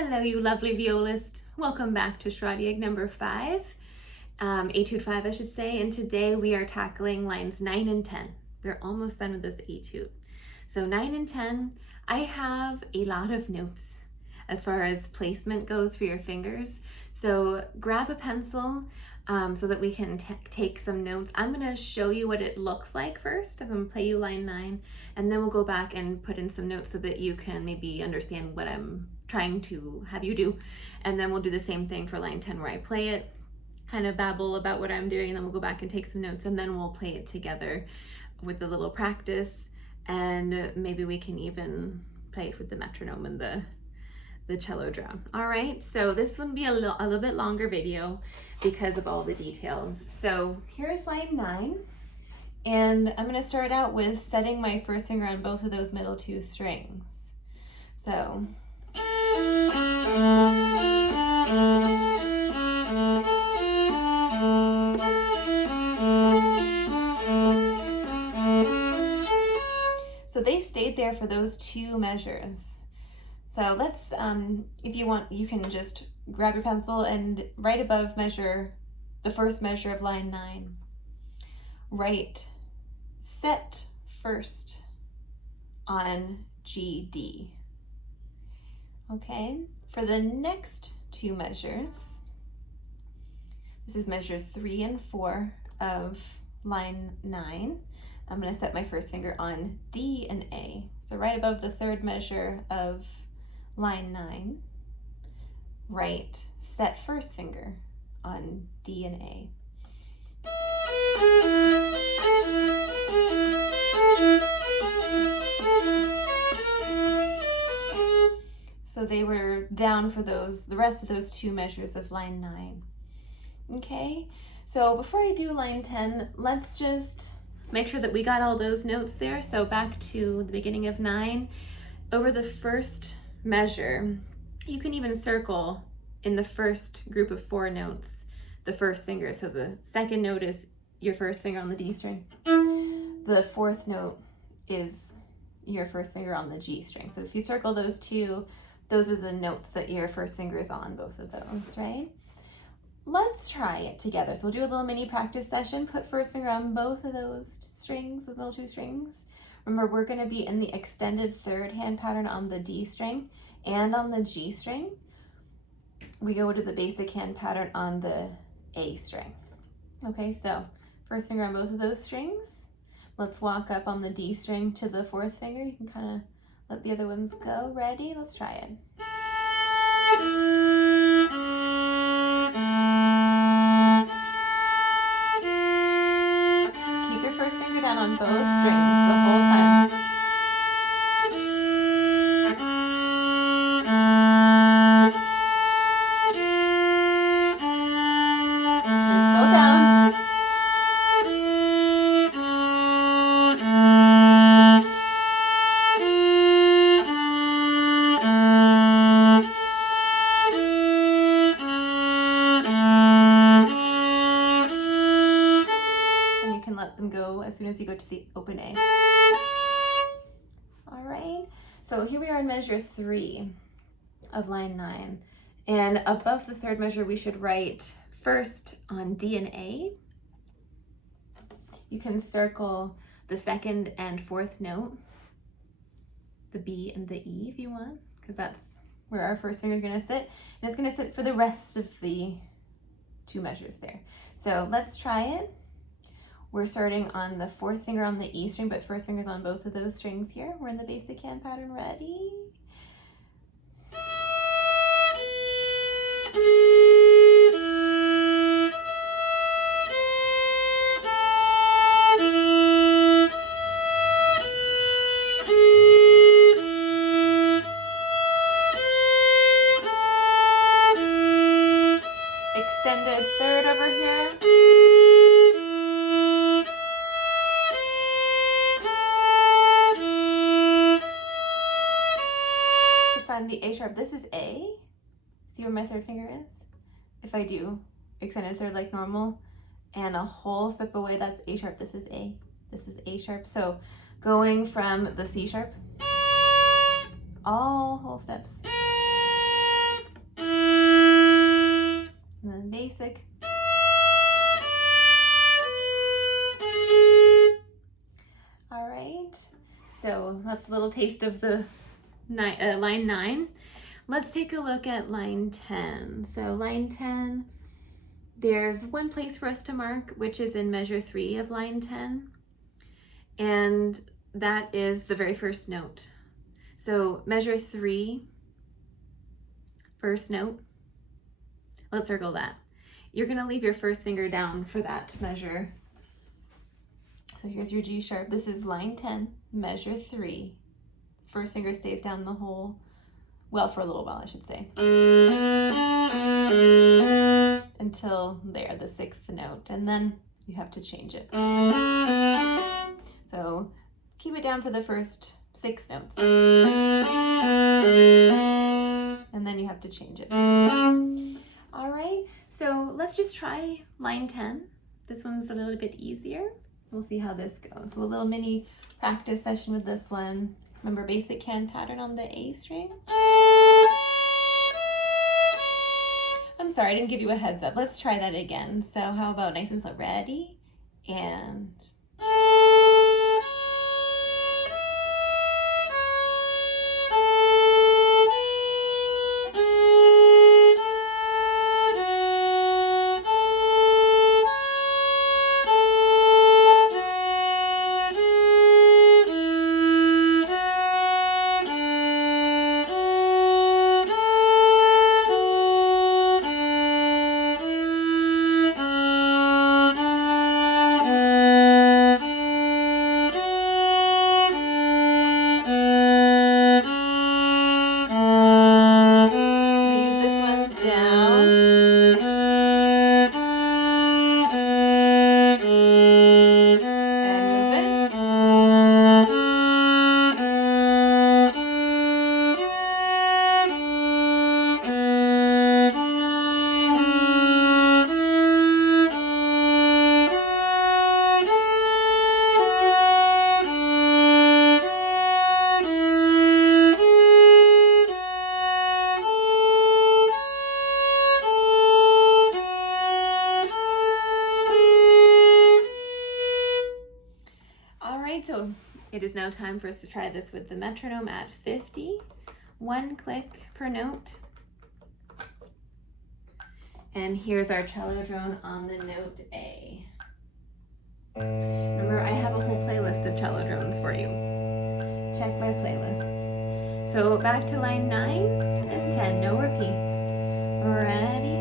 Hello, you lovely violist. Welcome back to Schradieck number 5, Etude 5, I should say. And today we are tackling lines 9 and 10. We're almost done with this etude. So 9 and 10, I have a lot of notes as far as placement goes for your fingers. So grab a pencil so that we can take some notes. I'm going to show you what it looks like first. I'm going to play you line 9, and then we'll go back and put in some notes so that you can maybe understand what I'm trying to have you do. And then we'll do the same thing for line 10 where I play it, kind of babble about what I'm doing, and then we'll go back and take some notes, and then we'll play it together with a little practice, and maybe we can even play it with the metronome and the cello drum. All right, so this would be a little bit longer video because of all the details. So here's line 9, and I'm going to start out with setting my first finger on both of those middle 2 strings. So they stayed there for those 2 measures. So let's, if you want, you can just grab your pencil and right above measure, the first measure of line 9, write set first on G, D. Okay, for the next 2 measures, this is measures 3 and 4 of line 9. I'm going to set my first finger on D and A. So right above the 3rd measure of line 9, write set first finger on D and A. So they were down for the rest of those 2 measures of line 9. Okay, so before I do line 10, let's just make sure that we got all those notes there. So back to the beginning of 9, over the first measure, you can even circle in the first group of 4 notes the first finger. So the second note is your first finger on the D string. The 4th note is your first finger on the G string. So if you circle those 2, those are the notes that your first finger is on, both of those, right? Let's try it together. So we'll do a little mini practice session. Put first finger on both of those strings, those middle 2 strings. Remember, we're going to be in the extended 3rd hand pattern on the D string and on the G string. We go to the basic hand pattern on the A string. Okay, so first finger on both of those strings. Let's walk up on the D string to the 4th finger. You can kind of let the other ones go. Ready? Let's try it. Keep your first finger down on both strings the whole time. You're still down. Let them go as soon as you go to the open A. All right, so here we are in measure 3 of line 9, and above the 3rd measure we should write first on D and A. You can circle the 2nd and 4th note, the B and the E if you want, because that's where our first finger is going to sit, and it's going to sit for the rest of the 2 measures there. So let's try it. We're starting on the 4th finger on the E string, but first finger's on both of those strings here. We're in the basic hand pattern. Ready? Extended 3rd over here. The A sharp, this is A. See where my 3rd finger is? If I do extended 3rd like normal and a whole step away, that's A sharp. This is A. This is A sharp. So going from the C sharp, all whole steps. a little taste of the line 9. Let's take a look at line 10. So line 10, there's one place for us to mark, which is in measure 3 of line 10. And that is the very first note. So measure 3, first note, let's circle that. You're gonna leave your first finger down for that measure. So here's your G sharp. This is line 10, measure 3. First finger stays down the whole, well, for a little while, I should say. Until there, the 6th note, and then you have to change it. So keep it down for the first 6 notes. And then you have to change it. All right, so let's just try line 10. This one's a little bit easier. We'll see how this goes. So a little mini practice session with this one. Remember basic hand pattern on the A string? I'm sorry, I didn't give you a heads up. Let's try that again. So how about nice and slow? Ready? And... So it is now time for us to try this with the metronome at 50. 1 click per note. And here's our cello drone on the note A. Remember, I have a whole playlist of cello drones for you. Check my playlists. So back to line 9 and 10, no repeats. Ready?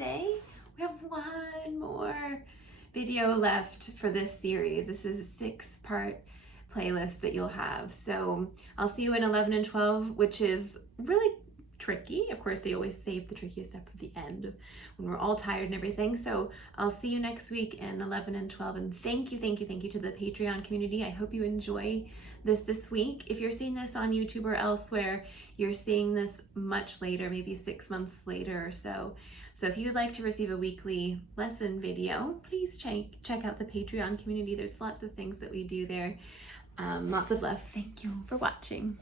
today. We have one more video left for this series. This is a 6-part playlist that you'll have. So I'll see you in 11 and 12, which is really tricky. Of course, they always save the trickiest stuff for the end when we're all tired and everything. So I'll see you next week in 11 and 12. And thank you to the Patreon community. I hope you enjoy this week. If you're seeing this on YouTube or elsewhere, you're seeing this much later, maybe 6 months later or so. So if you'd like to receive a weekly lesson video, please check out the Patreon community. There's lots of things that we do there. Lots of love. Thank you for watching.